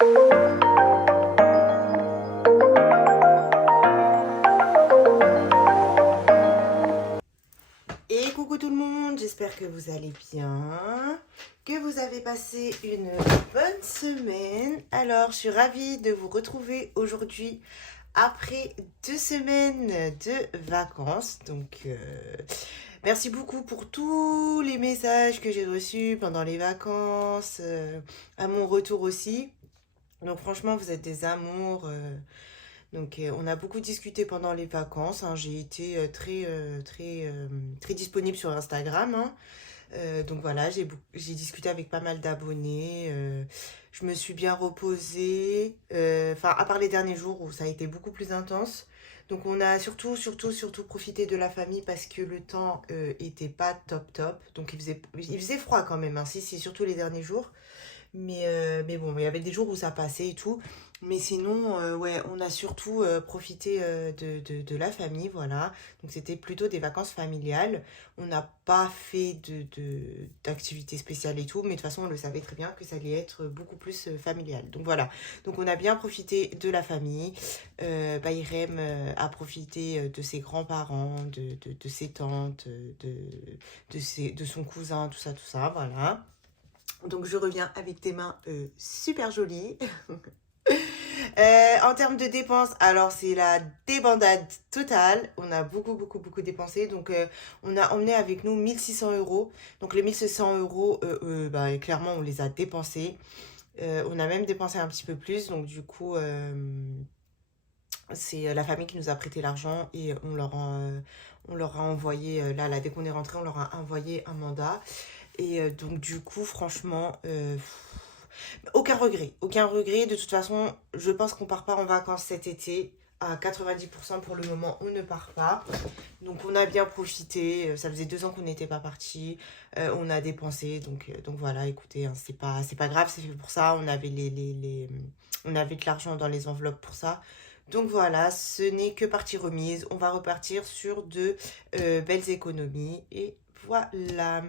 Et coucou tout le monde, j'espère que vous allez bien, que vous avez passé une bonne semaine. Alors, je suis ravie de vous retrouver aujourd'hui après 2 semaines de vacances. Donc, merci beaucoup pour tous les messages que j'ai reçus pendant les vacances, à mon retour aussi. Donc, franchement, vous êtes des amours. Donc, on a beaucoup discuté pendant les vacances, hein. J'ai été très disponible sur Instagram, hein. Donc voilà, j'ai discuté avec pas mal d'abonnés. Je me suis bien reposée. Enfin, à part les derniers jours où ça a été beaucoup plus intense. Donc on a surtout profité de la famille parce que le temps était pas top. Donc il faisait froid quand même, hein. Si, surtout les derniers jours. Mais bon, il y avait des jours où ça passait et tout. Mais sinon, ouais, on a surtout profité de la famille, voilà. Donc c'était plutôt des vacances familiales. On n'a pas fait d'activités spéciales et tout, mais de toute façon, on le savait très bien que ça allait être beaucoup plus familial. Donc voilà. Donc on a bien profité de la famille. Bayrem a profité de ses grands-parents, de ses tantes, de son cousin, tout ça, voilà. Donc je reviens avec des mains super jolies. En termes de dépenses, alors c'est la débandade totale. On a beaucoup dépensé. Donc on a emmené avec nous 1600 euros. Donc les 1600 euros, bah, clairement on les a dépensés. On a même dépensé un petit peu plus. Donc du coup, c'est la famille qui nous a prêté l'argent et on leur a envoyé, là, dès qu'on est rentré, on leur a envoyé un mandat. Et donc du coup, franchement, aucun regret. Aucun regret. De toute façon, je pense qu'on part pas en vacances cet été. À 90% pour le moment, on ne part pas. Donc on a bien profité. Ça faisait 2 ans qu'on n'était pas parti. On a dépensé. Donc voilà, écoutez, hein, c'est pas grave, c'est fait pour ça. On avait de l'argent dans les enveloppes pour ça. Donc voilà, ce n'est que partie remise. On va repartir sur de belles économies. Et voilà.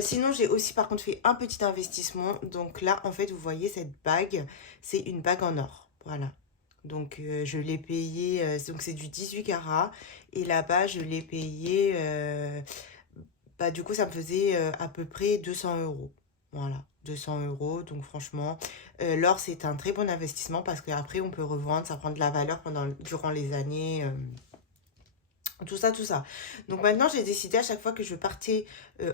Sinon, j'ai aussi par contre fait un petit investissement. Donc là, en fait, vous voyez cette bague, c'est une bague en or. Voilà. Donc je l'ai payé, donc c'est du 18 carats. Et là-bas, je l'ai payé, bah du coup, ça me faisait à peu près 200 euros. Voilà. 200 euros, donc franchement, l'or c'est un très bon investissement parce qu'après on peut revendre, ça prend de la valeur durant les années. Tout ça. Donc maintenant, j'ai décidé à chaque fois que je partais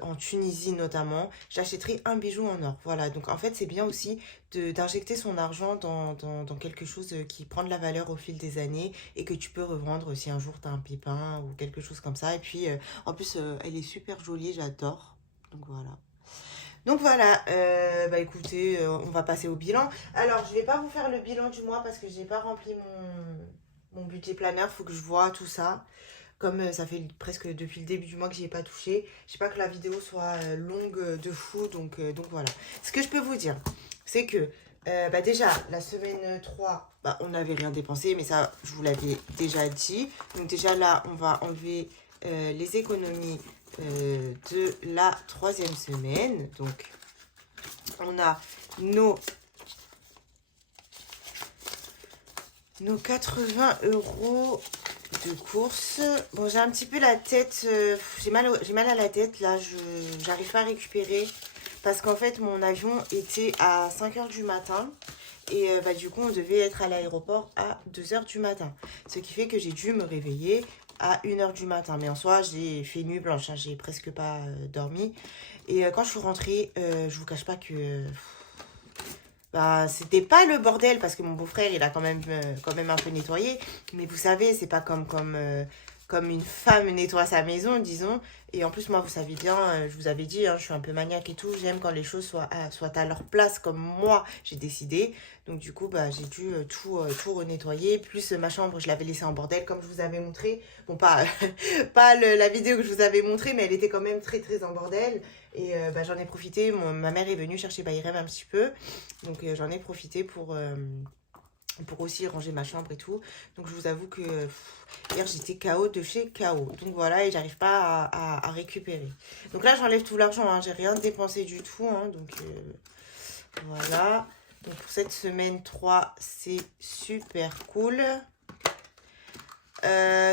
en Tunisie notamment, j'achèterais un bijou en or. Voilà, donc en fait, c'est bien aussi d'injecter son argent dans quelque chose qui prend de la valeur au fil des années et que tu peux revendre si un jour tu as un pépin ou quelque chose comme ça. Et puis, en plus, elle est super jolie, j'adore. Donc voilà. Donc voilà, bah écoutez, on va passer au bilan. Alors, je vais pas vous faire le bilan du mois parce que j'ai pas rempli mon budget planner, faut que je vois tout ça. Comme ça fait presque depuis le début du mois que j'y ai pas touché, je sais pas que la vidéo soit longue de fou, donc voilà. Ce que je peux vous dire, c'est que bah déjà, la semaine 3 bah, on n'avait rien dépensé, mais ça, je vous l'avais déjà dit. Donc déjà là, on va enlever les économies de la 3e semaine. Donc, on a nos 80 euros de course. Bon, j'ai un petit peu la tête, j'ai mal à la tête là, j'arrive pas à récupérer parce qu'en fait mon avion était à 5 h du matin et bah, du coup on devait être à l'aéroport à 2 h du matin. Ce qui fait que j'ai dû me réveiller à 1 h du matin. Mais en soi, j'ai fait nuit blanche, hein, j'ai presque pas dormi. Et quand je suis rentrée, je vous cache pas que bah, c'était pas le bordel parce que mon beau-frère il a quand même un peu nettoyé, mais vous savez c'est pas comme une femme nettoie sa maison, disons. Et en plus moi vous savez bien, je vous avais dit, hein, je suis un peu maniaque et tout, j'aime quand les choses soient à leur place comme moi j'ai décidé. Donc du coup bah j'ai dû tout renettoyer, plus ma chambre je l'avais laissée en bordel comme je vous avais montré. Bon pas pas la vidéo que je vous avais montrée, mais elle était quand même très en bordel. Et bah, j'en ai profité, ma mère est venue chercher Bayrem un petit peu. Donc j'en ai profité pour aussi ranger ma chambre et tout. Donc je vous avoue que hier j'étais KO de chez KO. Donc voilà, et j'arrive pas à récupérer. Donc là j'enlève tout l'argent, hein. J'ai rien dépensé du tout. Hein, donc voilà. Donc pour cette semaine 3, c'est super cool.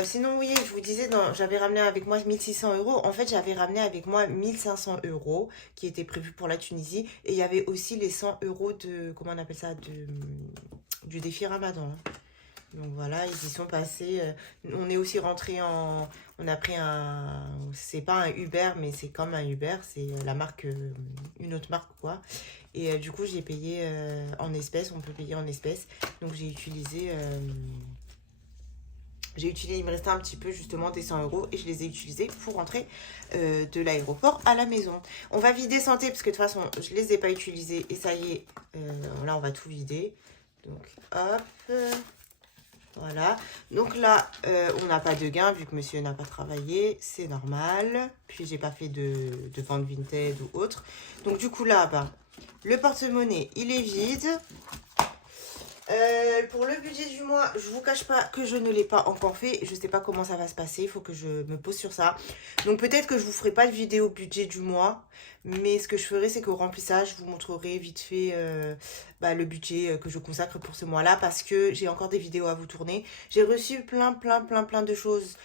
Sinon, oui, je vous disais, j'avais ramené avec moi 1600 euros. En fait, j'avais ramené avec moi 1500 euros qui étaient prévus pour la Tunisie. Et il y avait aussi les 100 euros de, comment on appelle ça, du défi Ramadan. Donc voilà, ils y sont passés. On est aussi rentré en... On a pris un... C'est pas un Uber, mais c'est comme un Uber. C'est la marque... une autre marque, quoi. Et du coup, j'ai payé en espèces. On peut payer en espèces. Donc j'ai utilisé... il me restait un petit peu justement des 100 euros et je les ai utilisés pour rentrer de l'aéroport à la maison. On va vider santé parce que de toute façon, je les ai pas utilisés et ça y est, là on va tout vider. Donc hop, voilà. Donc là, on n'a pas de gain vu que monsieur n'a pas travaillé, c'est normal. Puis j'ai pas fait de vente vintage ou autre. Donc du coup là, bah, le porte-monnaie, il est vide. Pour le budget du mois, je vous cache pas que je ne l'ai pas encore fait. Je sais pas comment ça va se passer. Il faut que je me pose sur ça. Donc peut-être que je vous ferai pas de vidéo budget du mois. Mais ce que je ferai, c'est qu'au remplissage, je vous montrerai vite fait le budget que je consacre pour ce mois-là. Parce que j'ai encore des vidéos à vous tourner. J'ai reçu plein de choses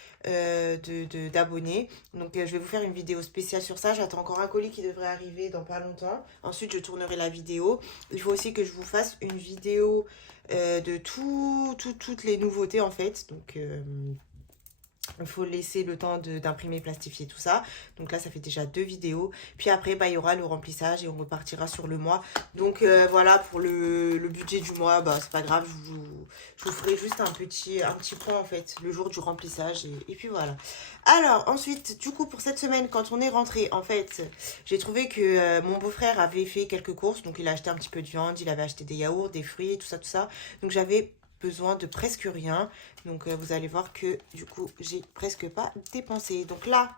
d'abonnés. Donc je vais vous faire une vidéo spéciale sur ça. J'attends encore un colis qui devrait arriver dans pas longtemps. Ensuite, je tournerai la vidéo. Il faut aussi que je vous fasse une vidéo de toutes les nouveautés en fait. Donc il faut laisser le temps d'imprimer, plastifier tout ça. Donc là, ça fait déjà 2 vidéos. Puis après, bah, il y aura le remplissage et on repartira sur le mois. Donc voilà, pour le budget du mois, bah, c'est pas grave. Je vous ferai juste un petit point en fait, le jour du remplissage. Et puis voilà. Alors ensuite, du coup, pour cette semaine, quand on est rentré, en fait, j'ai trouvé que mon beau-frère avait fait quelques courses. Donc il a acheté un petit peu de viande, il avait acheté des yaourts, des fruits, tout ça, tout ça. Donc j'avais besoin de presque rien. Donc vous allez voir que du coup j'ai presque pas dépensé. Donc là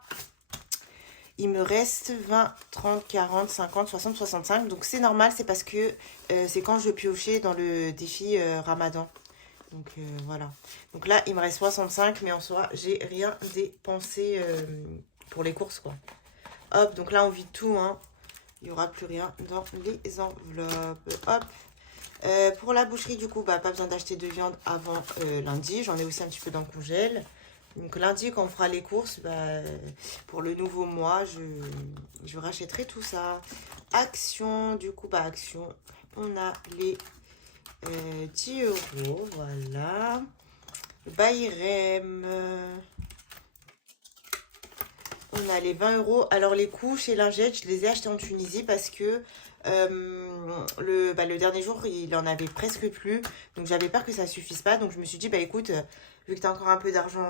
il me reste 20, 30, 40, 50, 60, 65. Donc c'est normal, c'est parce que c'est quand je piochais dans le défi Ramadan. Donc voilà. Donc là il me reste 65, mais en soi j'ai rien dépensé pour les courses quoi. Hop, donc là on vide tout hein. Il n'y aura plus rien dans les enveloppes. Hop. Pour la boucherie, du coup, bah, pas besoin d'acheter de viande avant lundi. J'en ai aussi un petit peu dans le congèle. Donc lundi, quand on fera les courses, bah, pour le nouveau mois, je rachèterai tout ça. Action, du coup, bah, Action, on a les 10 euros, voilà. Bayrem, on a les 20 euros. Alors les couches et lingettes, je les ai achetés en Tunisie parce que le dernier jour, il en avait presque plus. Donc j'avais peur que ça suffise pas. Donc je me suis dit, bah écoute, vu que tu as encore un peu d'argent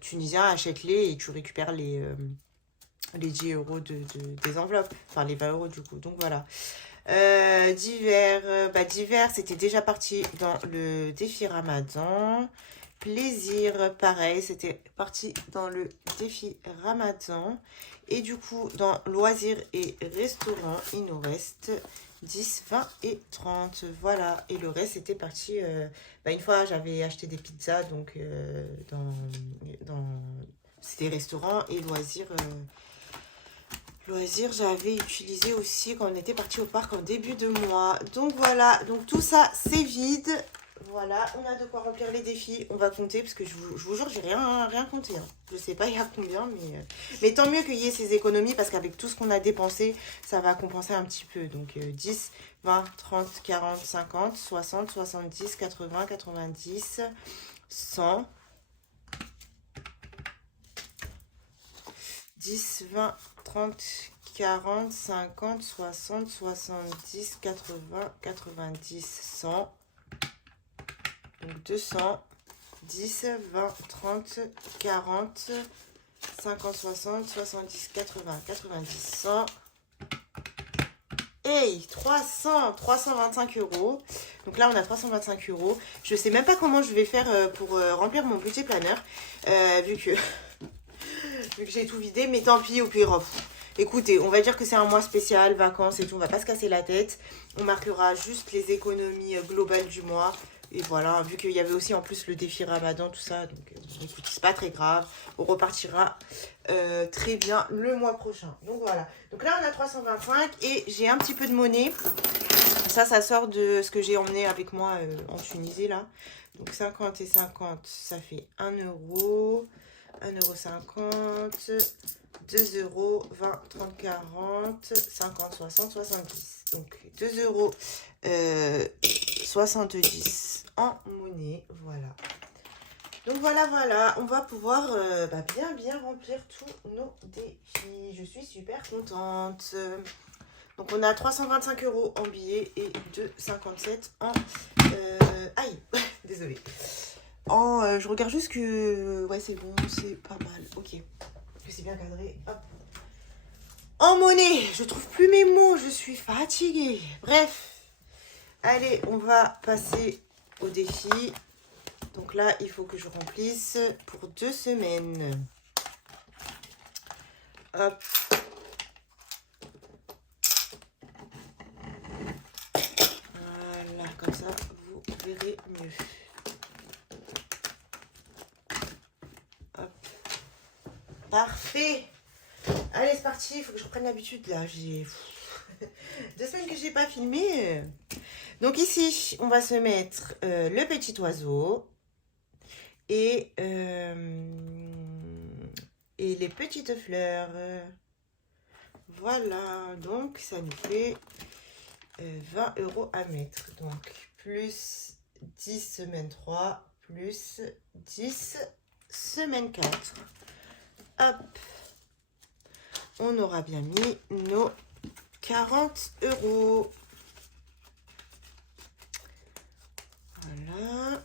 tunisien, achète-les et tu récupères les 10 euros des enveloppes. Enfin les 20 euros du coup. Donc voilà. Divers, c'était déjà parti dans le défi Ramadan. Plaisir, pareil, c'était parti dans le défi Ramadan. Et du coup, dans loisirs et restaurants, il nous reste 10, 20 et 30. Voilà. Et le reste, c'était parti... une fois, j'avais acheté des pizzas, donc c'était restaurants et loisirs... Loisirs, j'avais utilisé aussi quand on était parti au parc en début de mois. Donc voilà, donc tout ça, c'est vide. Voilà, on a de quoi remplir les défis. On va compter parce que je vous jure, j'ai rien compté. Hein. Je sais pas il y a combien, mais tant mieux qu'il y ait ces économies parce qu'avec tout ce qu'on a dépensé, ça va compenser un petit peu. Donc 10, 20, 30, 40, 50, 60, 70, 80, 90, 100. 10, 20, 30, 40, 50, 60, 70, 80, 90, 100. Donc 200, 10, 20, 30, 40, 50, 60, 70, 80, 90, 100. Hey, 325 euros. Donc là, on a 325 euros. Je sais même pas comment je vais faire pour remplir mon budget planeur. Vu que j'ai tout vidé, mais tant pis, au pire. Écoutez, on va dire que c'est un mois spécial, vacances et tout, on va pas se casser la tête. On marquera juste les économies globales du mois. Et voilà, vu qu'il y avait aussi en plus le défi Ramadan, tout ça. Donc écoute, c'est pas très grave. On repartira très bien le mois prochain. Donc voilà. Donc là, on a 325 et j'ai un petit peu de monnaie. Ça sort de ce que j'ai emmené avec moi en Tunisie, là. Donc, 50 et 50, ça fait 1 euro. 1,50 €. 2 euros, 20, 30, 40, 50, 60, 70. Donc 2 euros 70 en monnaie. Voilà. Donc voilà, on va pouvoir bien remplir tous nos défis. Je suis super contente. Donc on a 325 € en billets et 2,57 en... aïe, désolée. Je regarde juste que... Ouais, c'est bon, c'est pas mal. Ok. C'est bien cadré. Hop. En monnaie, je trouve plus mes mots, je suis fatiguée. Bref. Allez, on va passer au défi. Donc là, il faut que je remplisse pour 2 semaines. Hop. Voilà, comme ça, vous verrez mieux. Hop. Parfait. Allez, c'est parti. Il faut que je reprenne l'habitude. Là, j'ai 2 semaines que j'ai pas filmé. Donc ici, on va se mettre le petit oiseau et les petites fleurs. Voilà, donc ça nous fait 20 € à mettre. Donc plus 10 semaine 3, plus 10 semaine 4. Hop, on aura bien mis nos 40 €. Voilà.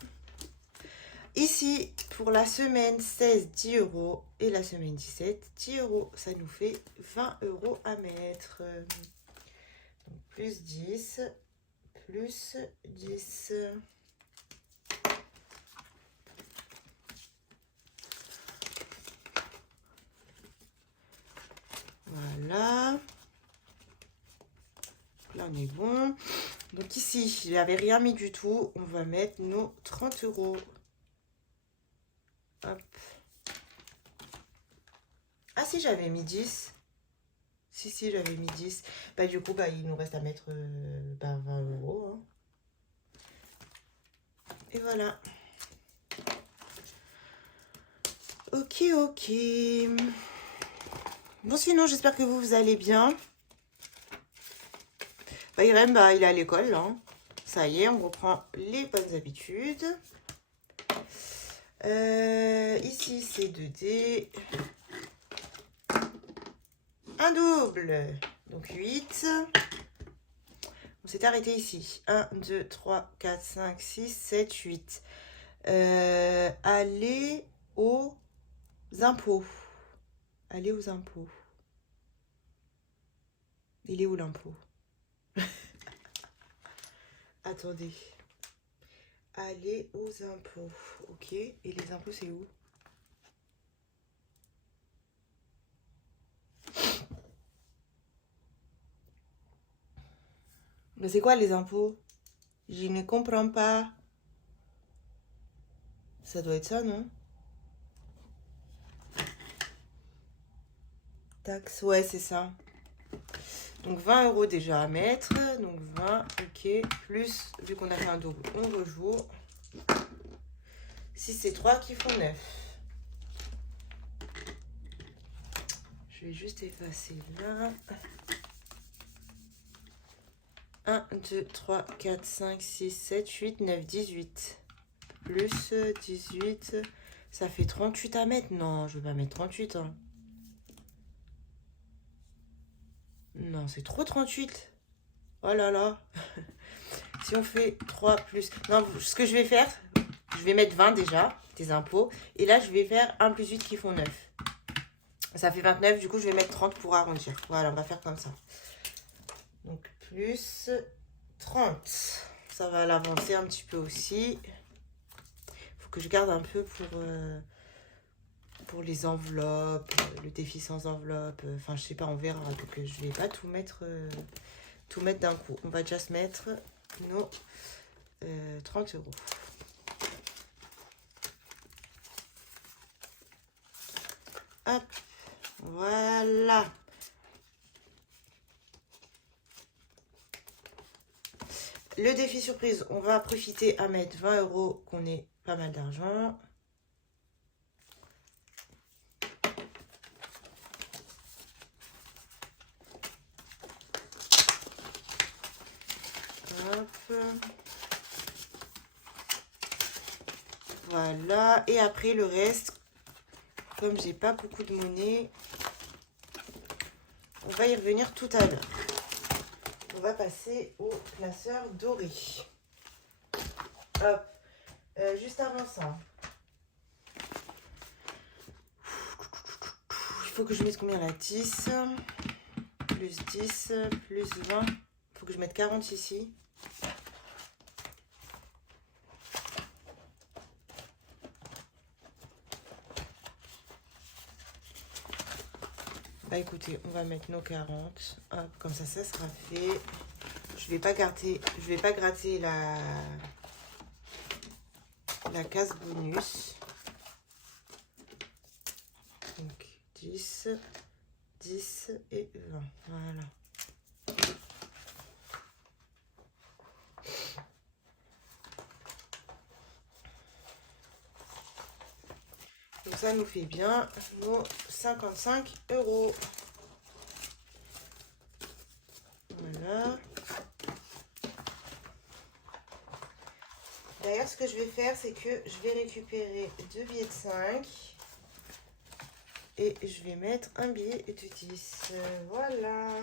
Ici, pour la semaine 16, 10 € et la semaine 17, 10 €. Ça nous fait 20 € à mettre. Donc, plus 10, plus 10. Voilà. Là, on est bon. Donc ici, je n'avais rien mis du tout. On va mettre nos 30 €. Hop. Ah si, j'avais mis 10. Si, j'avais mis 10. Bah du coup, il nous reste à mettre 20 €. Hein. Et voilà. Ok. Bon, sinon, j'espère que vous allez bien. Irem, il est à l'école, là. Hein. Ça y est, on reprend les bonnes habitudes. Ici, c'est 2D. Un double. Donc, 8. On s'est arrêté ici. 1, 2, 3, 4, 5, 6, 7, 8. Aller aux impôts. Aller aux impôts. Il est où l'impôt? Attendez. Aller aux impôts. Ok. Et les impôts, c'est où? Mais c'est quoi les impôts? Je ne comprends pas. Ça doit être ça, non? Taxe, ouais, c'est ça. Donc 20 € déjà à mettre. Donc 20, ok. Plus, vu qu'on a fait un double, on rejoue. 6 c'est 3 qui font 9. Je vais juste effacer là. 1, 2, 3, 4, 5, 6, 7, 8, 9, 18. Plus 18, ça fait 38 à mettre. Non, je vais pas mettre 38. Hein. Non, c'est trop 38. Oh là là. Si on fait 3 plus... Non, ce que je vais faire, je vais mettre 20 déjà, des impôts. Et là, je vais faire 1 plus 8 qui font 9. Ça fait 29, du coup, je vais mettre 30 pour arrondir. Voilà, on va faire comme ça. Donc, plus 30. Ça va l'avancer un petit peu aussi. Il faut que je garde un peu pour les enveloppes, le défi sans enveloppe. Enfin, je sais pas, on verra. Donc, je vais pas tout mettre d'un coup. On va déjà se mettre nos 30 €. Hop, voilà. Le défi surprise, on va profiter à mettre 20 €, qu'on ait pas mal d'argent. Hop. Voilà. Et après, le reste, comme j'ai pas beaucoup de monnaie, on va y revenir tout à l'heure. On va passer au classeur doré. Hop. Juste avant ça, il faut que je mette combien là? 10, plus 10, plus 20. Il faut que je mette 40 ici. Bah écoutez, on va mettre nos 40. Hop, comme ça sera fait. Je vais pas gratter la case bonus. Donc 10, 10 et 20. Voilà. Donc ça nous fait bien nos 55 €. Voilà. D'ailleurs, ce que je vais faire, c'est que je vais récupérer 2 billets de 5. Et je vais mettre un billet de 10. Voilà.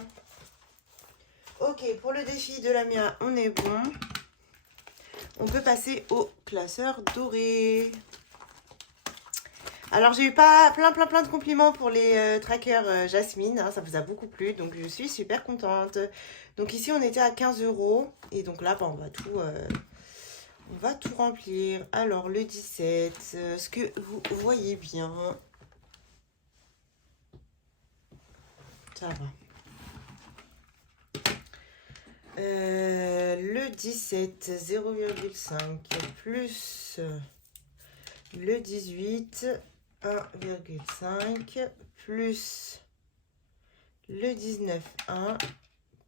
Ok, pour le défi de la Mia, on est bon. On peut passer au classeur doré. Alors, j'ai eu plein de compliments pour les trackers Jasmine. Hein, ça vous a beaucoup plu, donc je suis super contente. Donc ici, on était à 15 €. Et donc là, bah, on va tout remplir. Alors, le 17, ce que vous voyez bien. Ça va. Le 17, 0,5 plus le 18, 1,5 plus le 19, 1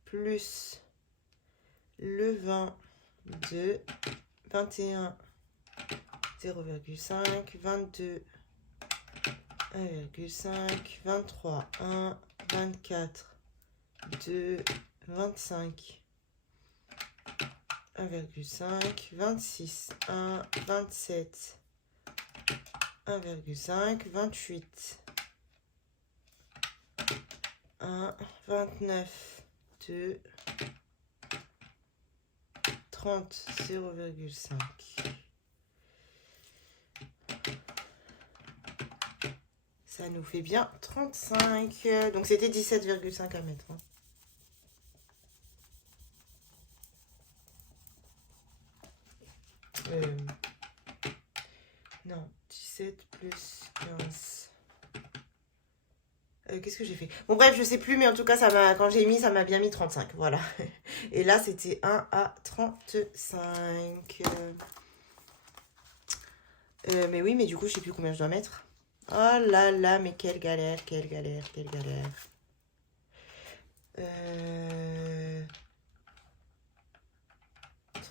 plus le 20, 2, 21, 0,5, 22, 1,5, 23, 1, 24, 2, 25, 1,5, 26, 1, 27, 1,5, 28, 1, 29, 2, 30, 0,5. Ça nous fait bien 35. Donc c'était 17,5 à mettre. Hein. Non, 17 plus 15. Qu'est-ce que j'ai fait? Bon bref, je sais plus, mais en tout cas, quand j'ai mis, ça m'a bien mis 35. Voilà. Et là, c'était 1 à 35. Mais oui, mais du coup, je sais plus combien je dois mettre. Oh là là, mais quelle galère, quelle galère, quelle galère.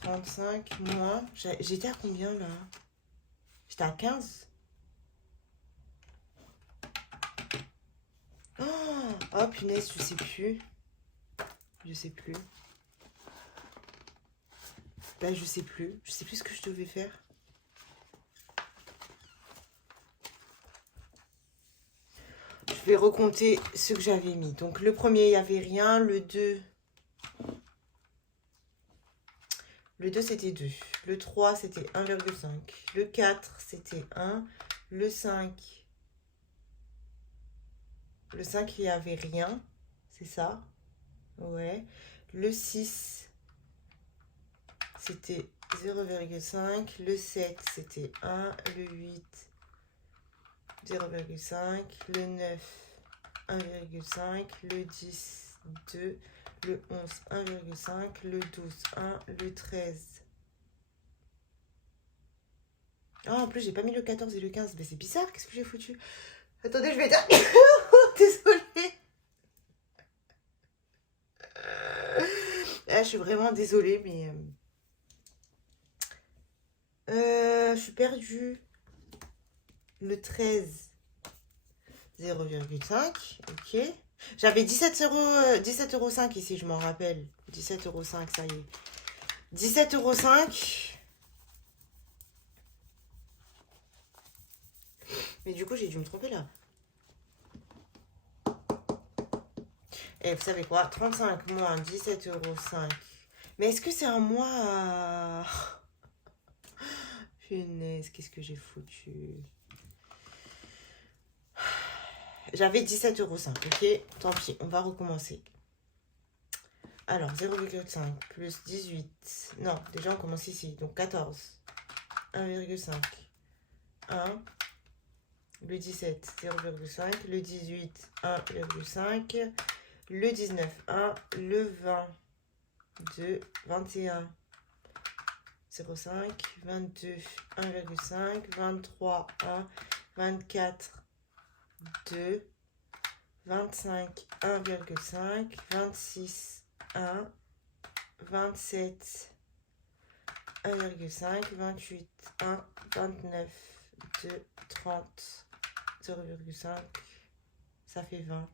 35 moins. J'étais à combien là? J'étais à 15. Oh punaise, je sais plus. Je sais plus. Bah je sais plus. Je sais plus ce que je devais faire. Je vais recompter ce que j'avais mis. Donc le premier, il n'y avait rien. Le 2... Le 2, c'était 2. Le 3, c'était 1,5. Le 4, c'était 1. Le 5... Le 5, il n'y avait rien. C'est ça? Ouais. Le 6, c'était 0,5. Le 7, c'était 1. Le 8, 0,5. Le 9, 1,5. Le 10, 2. Le 11, 1,5. Le 12, 1. Le 13. Oh, en plus, j'ai pas mis le 14 et le 15. Mais c'est bizarre, qu'est-ce que j'ai foutu? Attendez, je vais dire... Désolée. Je suis vraiment désolée, mais perdu. Le 13, 0,5. Ok. J'avais 17,5 € ici, je m'en rappelle. 17,5 €, ça y est. 17,5 €. Mais du coup, j'ai dû me tromper là. Et vous savez quoi? 35 moins 17,5 €. Mais est-ce que c'est un mois? Punaise, qu'est-ce que j'ai foutu? J'avais 17,5 €. Ok, tant pis, on va recommencer. Alors, 0,5 plus 18. Non, déjà, on commence ici. Donc, 14. 1,5. 1. Le 17, 0,5. Le 18, 1,5. Le 19, 1. Le 20, 2. 21, 0,5. 22, 1,5. 23, 1. 24, 2. 25, 1,5. 26, 1. 27, 1,5. 28, 1. 29, 2. 30, 0,5. Ça fait 20.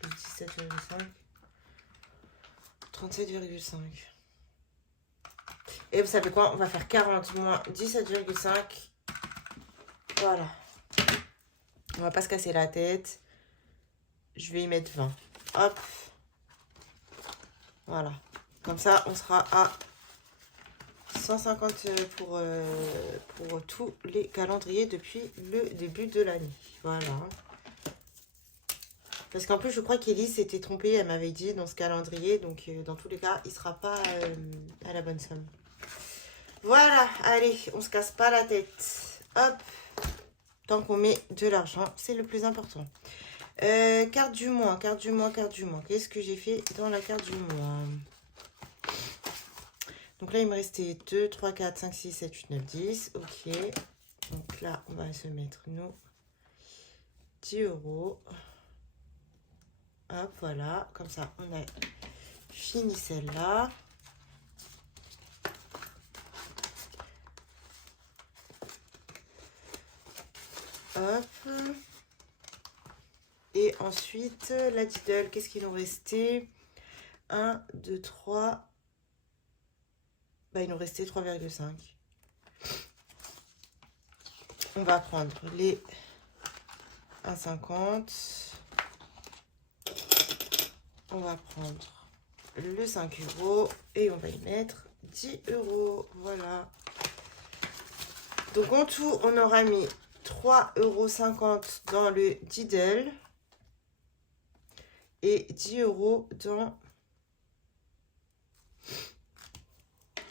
Plus 17,5. 37,5. Et vous savez quoi? On va faire 40 moins 17,5. Voilà. On va pas se casser la tête. Je vais y mettre 20. Hop. Voilà. Comme ça, on sera à 150 pour tous les calendriers depuis le début de l'année. Voilà. Parce qu'en plus, je crois qu'Élise s'était trompée. Elle m'avait dit dans ce calendrier. Donc, dans tous les cas, il ne sera pas à la bonne somme. Voilà. Allez, on se casse pas la tête. Hop. Tant qu'on met de l'argent, c'est le plus important. Carte du mois, carte du mois, carte du mois. Qu'est-ce que j'ai fait dans la carte du mois? Donc là, il me restait 2, 3, 4, 5, 6, 7, 8, 9, 10. Ok. Donc là, on va se mettre, nous, 10 €. Hop, voilà. Comme ça, on a fini celle-là. Hop. Et ensuite, la Diddle, qu'est-ce qu'il nous restait? 1, 2, 3. Bah, il nous restait 3,5. On va prendre les 1,50. On va prendre le 5 € et on va y mettre 10 €. Voilà. Donc en tout, on aura mis 3,50 € dans le Diddle et 10 € dans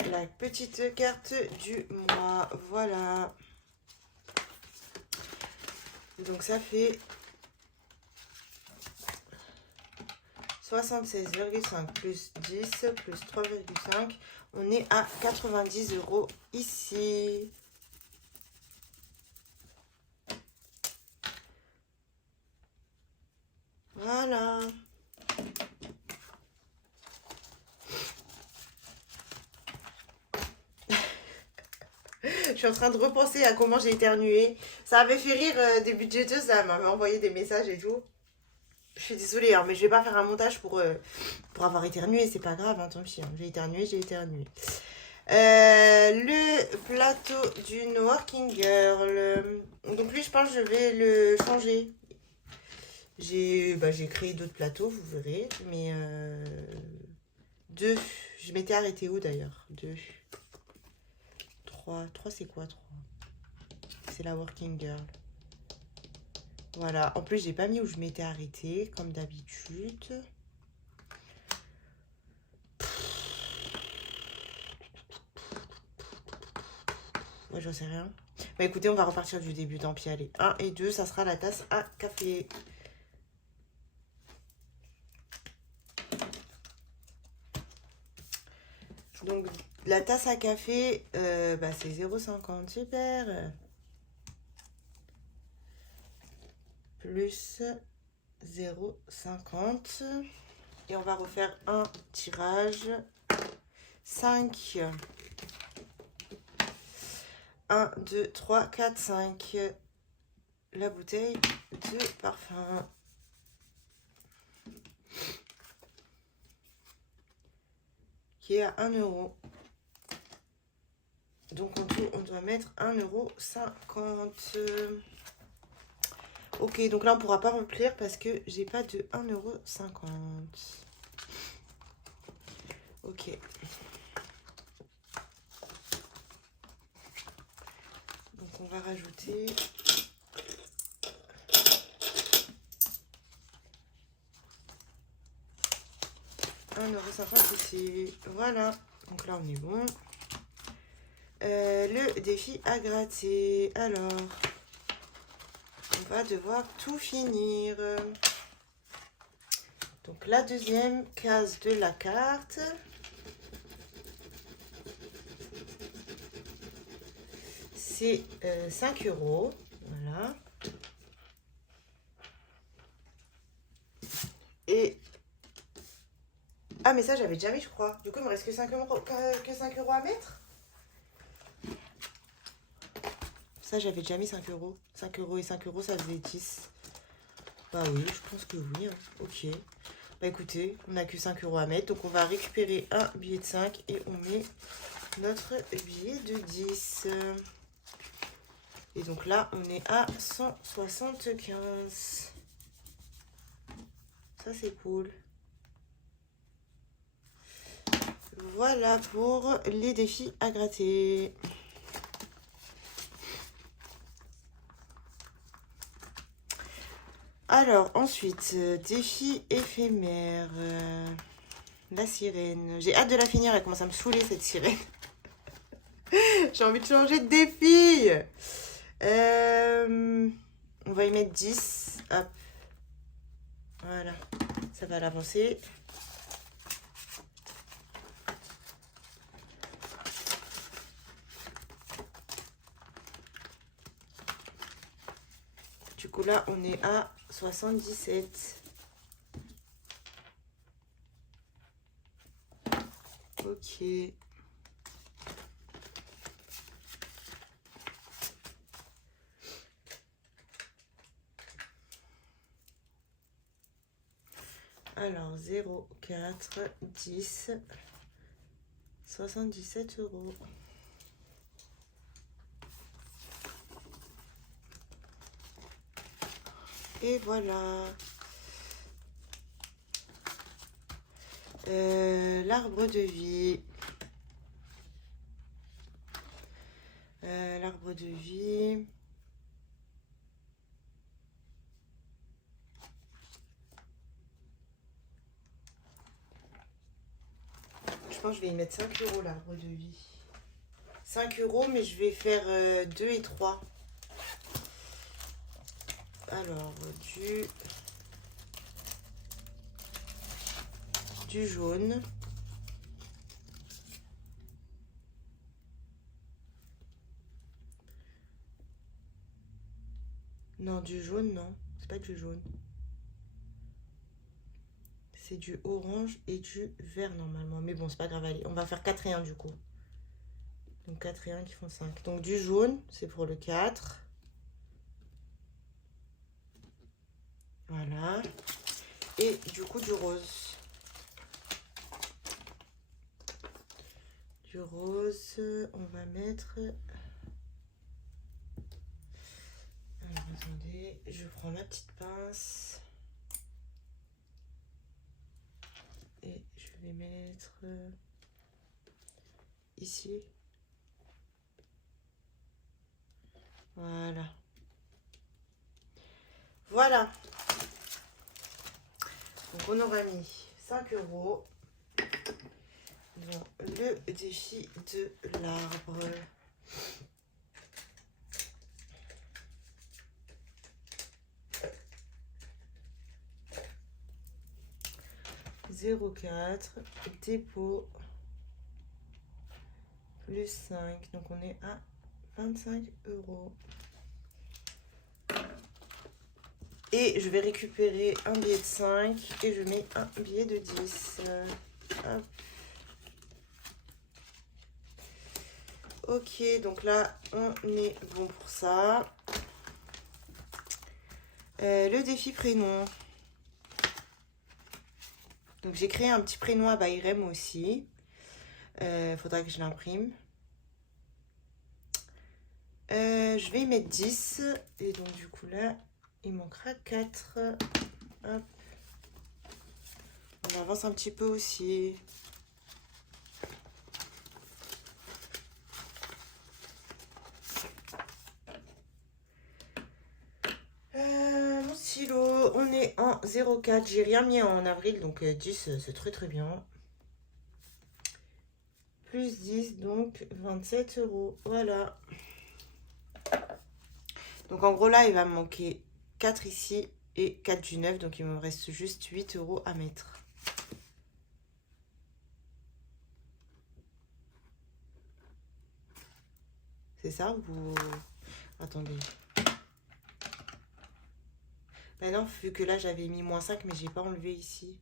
la petite carte du mois. Voilà. Donc ça fait 76,5 plus 10 plus 3,5. On est à 90 € ici. Voilà. Je suis en train de repenser à comment j'ai éternué. Ça avait fait rire des budgéteuses, ça m'avait envoyé des messages et tout. Je suis désolée, hein, mais je vais pas faire un montage pour avoir éternué, c'est pas grave, hein, tant pis. Hein. J'ai éternué, j'ai éternué. Le plateau d'une working girl. Donc lui, je pense que je vais le changer. J'ai créé d'autres plateaux, vous verrez. Mais 2. Je m'étais arrêtée où d'ailleurs? 2. 3. 3 c'est quoi 3? C'est la working girl. Voilà. En plus, j'ai pas mis où je m'étais arrêtée, comme d'habitude. Ouais, j'en sais rien. Bah écoutez, on va repartir du début, tant pis, allez. 1 et 2, ça sera la tasse à café. Donc, la tasse à café, c'est 0,50, super. Plus 0,50. Et on va refaire un tirage. 5. 1, 2, 3, 4, 5. La bouteille de parfum. Qui est à 1 €. Donc en tout, on doit mettre 1,50 €. Ok, donc là, on ne pourra pas remplir parce que j'ai pas de 1,50 €. Ok. Donc on va rajouter... 1,50 € ici. Voilà. Donc là, on est bon. Le défi à gratter. Alors, on va devoir tout finir. Donc, la deuxième case de la carte. C'est 5 €. Voilà. Et... Ah, mais ça, j'avais déjà mis, je crois. Du coup, il me reste que 5 € à mettre. Ça, j'avais déjà mis 5 €. 5 € et 5 €, ça faisait 10. Bah oui, je pense que oui. Hein. Ok. Bah écoutez, on n'a que 5 € à mettre. Donc, on va récupérer un billet de 5 et on met notre billet de 10. Et donc là, on est à 175. Ça, c'est cool. Voilà pour les défis à gratter. Alors, ensuite, défi éphémère. La sirène. J'ai hâte de la finir, elle commence à me saouler cette sirène. J'ai envie de changer de défi. On va y mettre 10. Hop. Voilà. Ça va l'avancer. Du coup, là, on est à 77. Ok. Alors, 0, 4, 10, 77 €. Et voilà. L'arbre de vie. L'arbre de vie. Je pense que je vais y mettre 5 € l'arbre de vie. 5 €, mais je vais faire 2 et 3. Alors, du jaune. Non, du jaune, non. C'est pas du jaune. C'est du orange et du vert normalement. Mais bon, c'est pas grave, allez. On va faire 4 et 1 du coup. Donc 4 et 1 qui font 5. Donc du jaune, c'est pour le 4. Voilà. Et du coup, du rose. Du rose, on va mettre... Alors, attendez, je prends ma petite pince. Et je vais mettre ici. Voilà. Voilà. Donc on aura mis 5 € dans le défi de l'arbre. Zéro 4, dépôt, plus 5, donc on est à 25 €. Et je vais récupérer un billet de 5 et je mets un billet de 10. Hop. Ok, donc là, on est bon pour ça. Le défi prénom. Donc, j'ai créé un petit prénom à Bayrem aussi. Faudra que je l'imprime. Je vais y mettre 10. Et donc, du coup, là, il manquera 4. Hop. On avance un petit peu aussi. Mon stylo, on est en 0,4. J'ai rien mis en avril, donc 10, c'est très très bien. Plus 10, donc 27 €. Voilà. Donc en gros, là, il va me manquer 4 ici et 4 du 9. Donc il me reste juste 8 € à mettre. C'est ça ou... Attendez. Bah non, vu que là, j'avais mis moins 5, mais j'ai pas enlevé ici.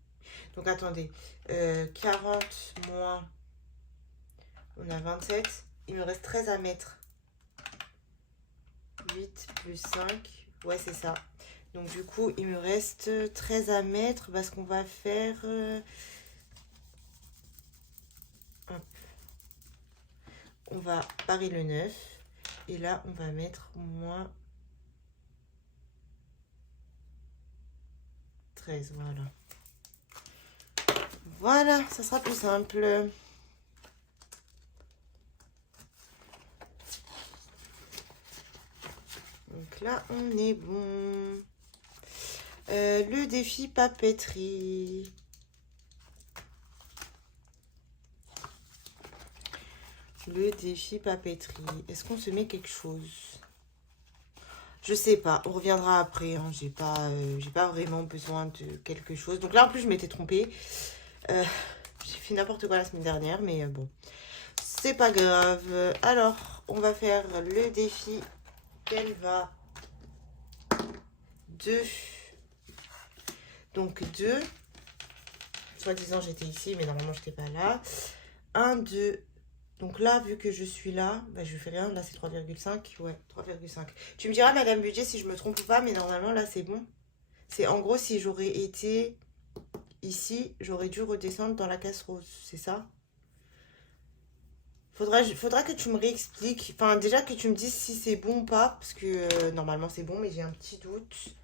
Donc attendez. 40 moins... On a 27. Il me reste 13 à mettre. 8 plus 5. Ouais, c'est ça. Donc du coup, il me reste 13 à mettre parce qu'on va faire... hop. On va parer le 9. Et là, on va mettre moins 13. Voilà. Voilà, ça sera plus simple. Donc là, on est bon. Le défi papeterie. Le défi papeterie. Est-ce qu'on se met quelque chose? Je sais pas. On reviendra après. Hein. J'ai pas vraiment besoin de quelque chose. Donc là, en plus, je m'étais trompée. J'ai fait n'importe quoi la semaine dernière. Mais bon, c'est pas grave. Alors, on va faire le défi Canva 2. Donc 2. Soi-disant, j'étais ici, mais normalement, je n'étais pas là. 1, 2. Donc là, vu que je suis là, bah, je fais rien. Là, c'est 3,5. Ouais, 3,5. Tu me diras, Madame Budget, si je me trompe ou pas, mais normalement, là, c'est bon. C'est en gros, si j'aurais été ici, j'aurais dû redescendre dans la case rose. C'est ça? Faudra que tu me réexpliques. Enfin, déjà que tu me dises si c'est bon ou pas. Parce que normalement, c'est bon, mais j'ai un petit doute.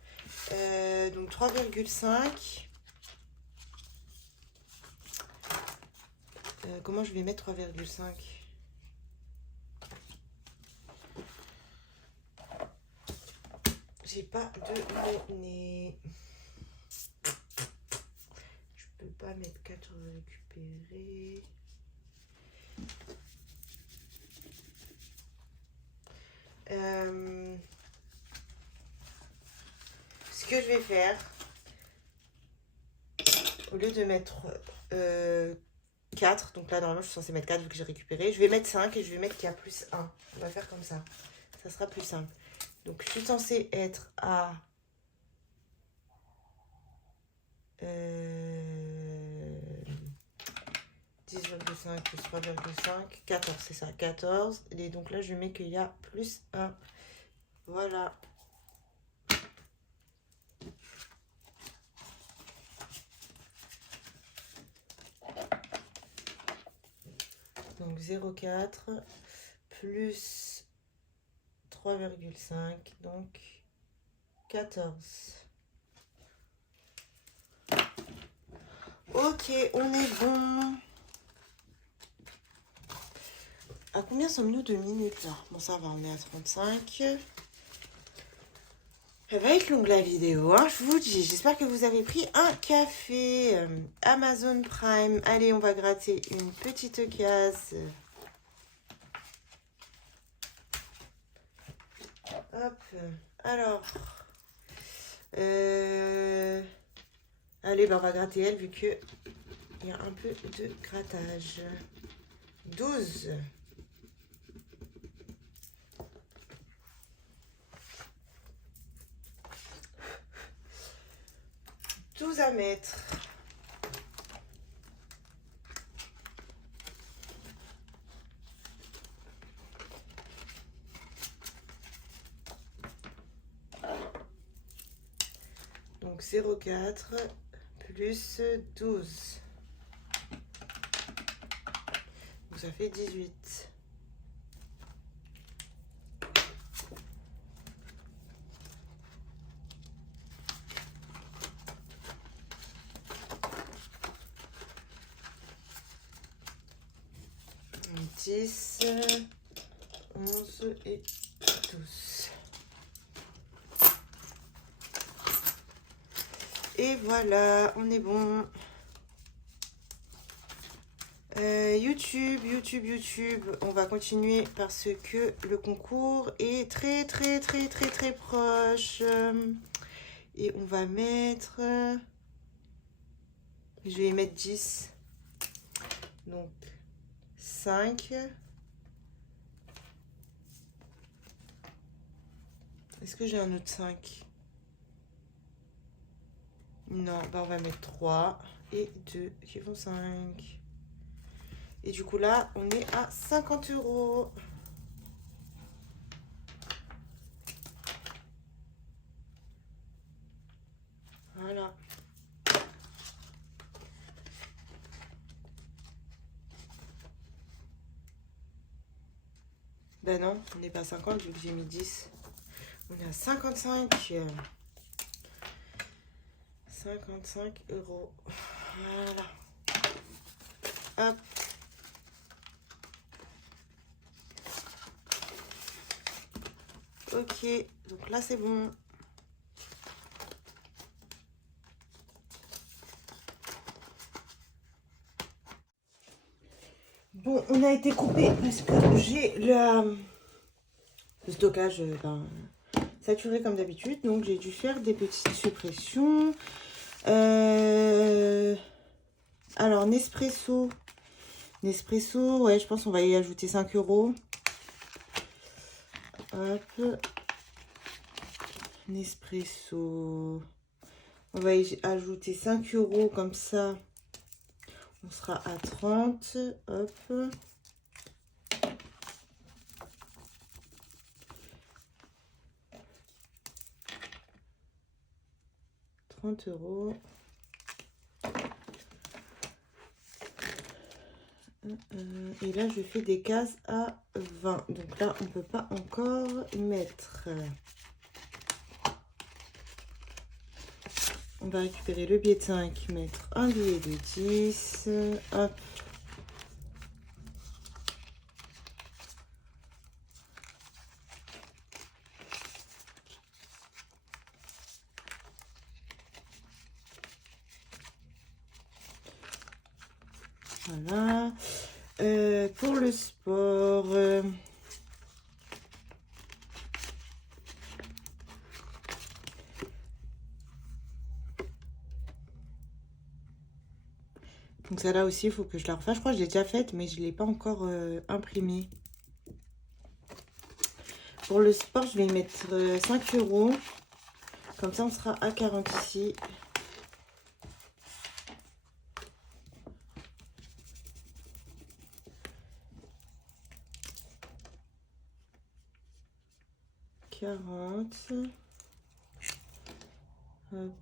Donc 3,5. Comment je vais mettre 3,5? J'ai pas de monnaie. Je peux pas mettre 4 récupérés. Ce que je vais faire, au lieu de mettre 4, donc là normalement je suis censée mettre 4 vu que j'ai récupéré, je vais mettre 5 et je vais mettre qu'il y a plus 1. On va faire comme ça. Ça sera plus simple. Donc je suis censée être à 10,5 plus 3,5, 14, c'est ça, 14. Et donc là je mets qu'il y a plus 1. Voilà. Donc 0,4 plus 3,5, donc 14. Ok, on est bon. À combien sommes-nous de minutes là? Bon, ça va, on est à 35. Elle va être longue la vidéo, hein, je vous dis. J'espère que vous avez pris un café. Amazon Prime. Allez, on va gratter une petite case. Hop. Alors. Allez, ben on va gratter elle vu que il y a un peu de grattage. 12. 12 à mettre. Donc 0,4 plus 12. Donc ça fait 18. Donc 10, 11 et 12. Et voilà, on est bon. YouTube, on va continuer parce que le concours est très proche. Et on va mettre... je vais mettre 10. Donc 5. Est-ce que j'ai un autre 5? Non, bah on va mettre 3 et 2 qui font 5. Et du coup là, on est à 50 €. Voilà. Ben non, on n'est pas à 50 vu que j'ai mis 10. On est à 55. 55 €. Voilà. Hop. Ok, donc là c'est bon. Bon, on a été coupé parce que j'ai le stockage saturé comme d'habitude. Donc j'ai dû faire des petites suppressions. Alors Nespresso, ouais, je pense qu'on va y ajouter 5 €. Hop. Nespresso. On va y ajouter 5 € comme ça. On sera à 30. Hop. €. Et là, je fais des cases à 20. Donc là, on ne peut pas encore mettre. On va récupérer le billet de 5, mettre un billet de 10. Hop. Voilà. Pour le sport, donc ça là aussi, il faut que je la refasse. Je crois que je l'ai déjà faite, mais je ne l'ai pas encore imprimée. Pour le sport, je vais mettre 5 €. Comme ça, on sera à 40 ici. Hop.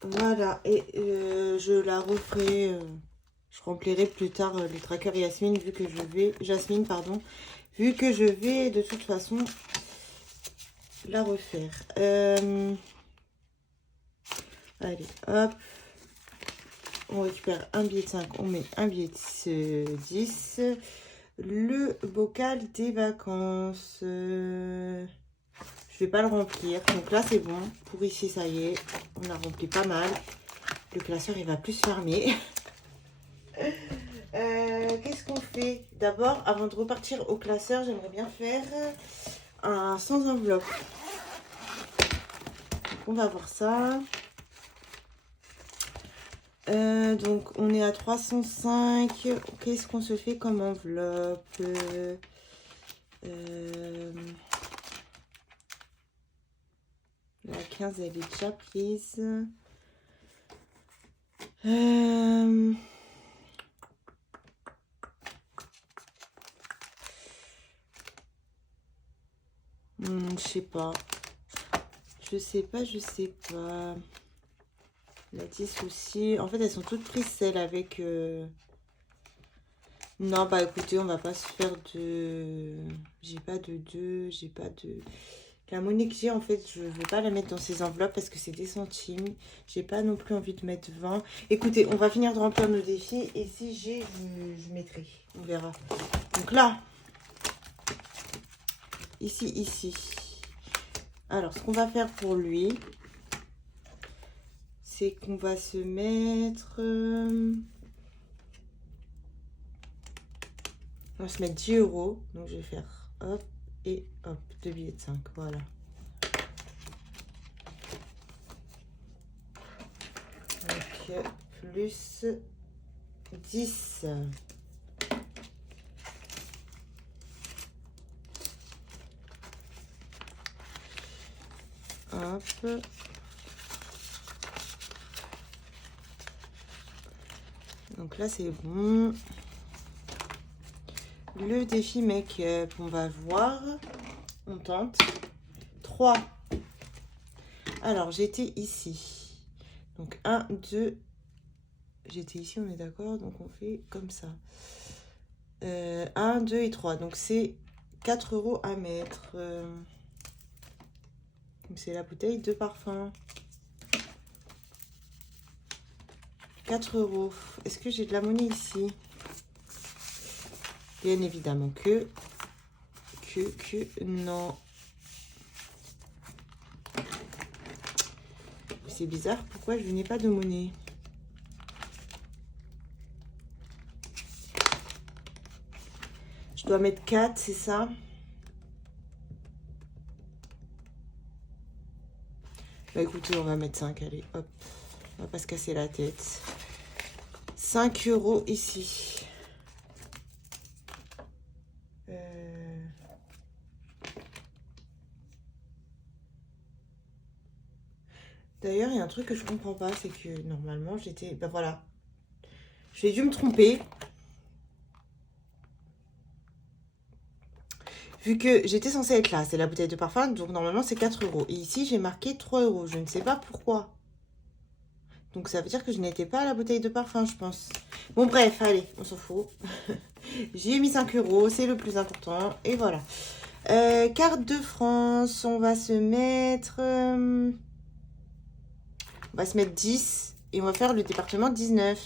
Voilà, et je la referai, je remplirai plus tard le tracker Yasmine, vu que je vais, Jasmine, pardon, vu que je vais de toute façon la refaire. Allez, hop, on récupère un billet de 5, on met un billet de 10. Le bocal des vacances, je vais pas le remplir. Donc là, c'est bon. Pour ici, ça y est, on a rempli pas mal. Le classeur, il va plus se fermer. Qu'est-ce qu'on fait? D'abord, avant de repartir au classeur, j'aimerais bien faire un sans enveloppe. Donc, on va voir ça. Donc, on est à 305. Qu'est-ce qu'on se fait comme enveloppe? La 15, elle est déjà prise. sais pas. Je sais pas, je sais pas. La 10 aussi. En fait, elles sont toutes prises celles avec... Non, bah écoutez, on va pas se faire de... J'ai pas de 2, j'ai pas de... La monnaie que j'ai, en fait, je vais pas la mettre dans ces enveloppes parce que c'est des centimes. J'ai pas non plus envie de mettre 20. Écoutez, on va finir de remplir nos défis. Et si j'ai, je mettrai. On verra. Donc là, ici. Alors, ce qu'on va faire pour lui, c'est qu'on va se mettre... On va se mettre 10 €. Donc, je vais faire hop et hop. 2 billets de 5. Voilà. Donc, plus 10. Hop. Donc là, c'est bon. Le défi make-up, on va voir. On tente. 3. Alors, j'étais ici. Donc, 1, 2. J'étais ici, on est d'accord. Donc, on fait comme ça. 1, 2 et 3. Donc, c'est 4 € à mettre. Donc, c'est la bouteille de parfum. 4 €. Est-ce que j'ai de la monnaie ici? Bien évidemment que non. C'est bizarre, pourquoi je n'ai pas de monnaie? Je dois mettre 4, c'est ça? Bah écoutez, on va mettre 5, allez, hop. On va pas se casser la tête. 5 € ici. D'ailleurs, il y a un truc que je comprends pas, c'est que normalement, j'étais... Ben voilà. J'ai dû me tromper. Vu que j'étais censée être là, c'est la bouteille de parfum, donc normalement, c'est 4 €. Et ici, j'ai marqué 3 €. Je ne sais pas pourquoi. Donc, ça veut dire que je n'étais pas à la bouteille de parfum, je pense. Bon, bref, allez, on s'en fout. J'y ai mis 5 €, c'est le plus important. Et voilà. Carte de France, on va se mettre... On va se mettre 10 et on va faire le département 19.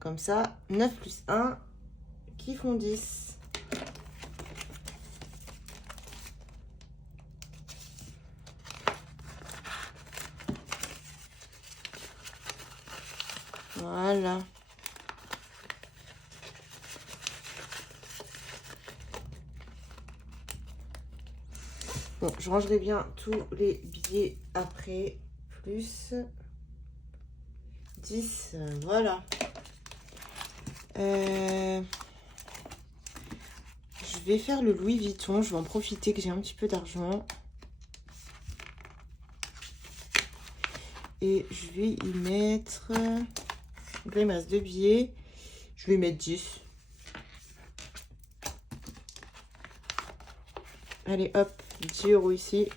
Comme ça, 9 plus 1 qui font 10. Voilà. Bon, je rangerai bien tous les billets après. Plus 10. Voilà. Je vais faire le Louis Vuitton. Je vais en profiter que j'ai un petit peu d'argent. Et je vais y mettre... Donc là, il me reste 2 billets. Je vais mettre 10. Allez, hop, 10 € ici.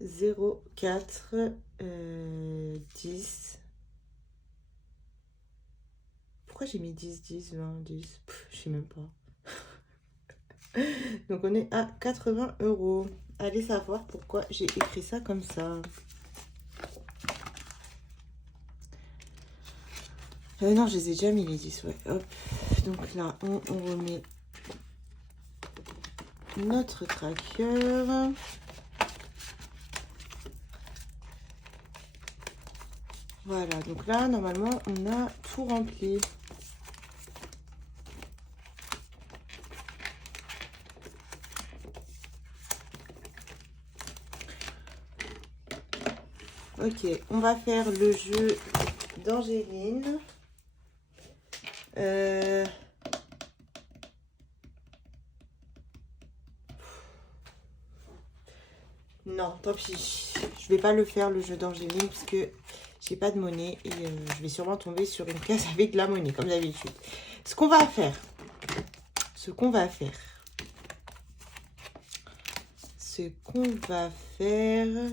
Zéro, 4, 10. Pourquoi j'ai mis 10, 10, 20, 10? Je sais même pas. Donc on est à 80 €. Allez savoir pourquoi j'ai écrit ça comme ça. Non, je les ai déjà mis les 10, ouais. Hop. Donc là, on remet notre tracker. Voilà, donc là, normalement, on a tout rempli. Ok, on va faire le jeu d'Angéline. Non, tant pis. Je vais pas le faire, le jeu d'Angéline, parce que J'ai pas de monnaie et je vais sûrement tomber sur une case avec de la monnaie, comme d'habitude. Ce qu'on va faire,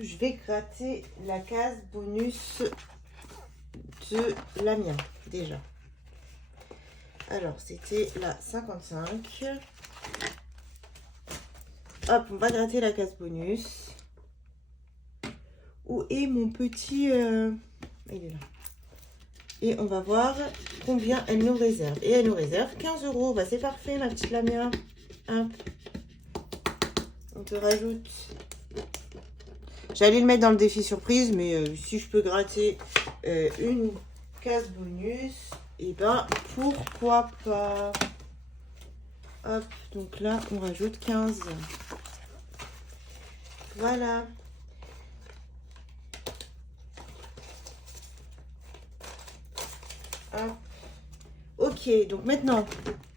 je vais gratter la case bonus de l'Amiens, déjà. Alors, c'était la 55. Hop, on va gratter la case bonus. Où est mon petit... il est là. Et on va voir combien elle nous réserve. Et elle nous réserve 15 €. Bah, c'est parfait, ma petite Lamia. Hop. On te rajoute. J'allais le mettre dans le défi surprise, mais si je peux gratter une case bonus, et ben pourquoi pas. Hop, donc là, on rajoute 15. Voilà. Hop. Ok, donc maintenant,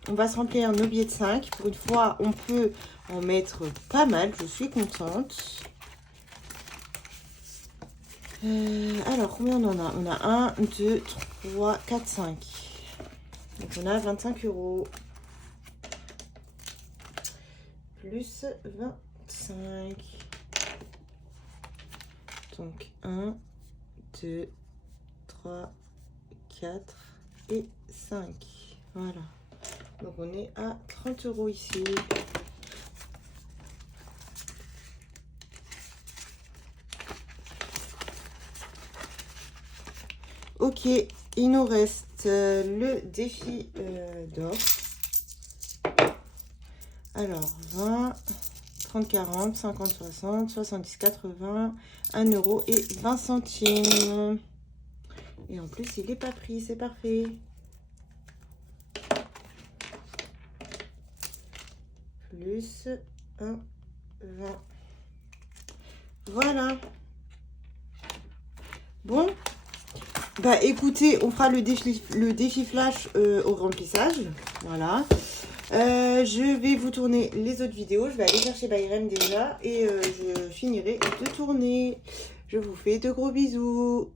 on va se remplir nos billets de 5. Pour une fois, on peut en mettre pas mal. Je suis contente. Alors, combien on en a? On a 1, 2, 3, 4, 5. Donc, on a 25 €. Plus 25. Donc, 1, 2, 3, 4 et 5. Voilà. Donc, on est à 30 € ici. Ok, il nous reste le défi d'or. Alors, 20, 30, 40, 50, 60, 70, 80, 1 € et 20 centimes. Et en plus, il n'est pas pris, c'est parfait. Plus 1, 20. Voilà. Bon. Bah écoutez, on fera le défi flash au remplissage. Voilà. Je vais vous tourner les autres vidéos. Je vais aller chercher Byron déjà. Et je finirai de tourner. Je vous fais de gros bisous.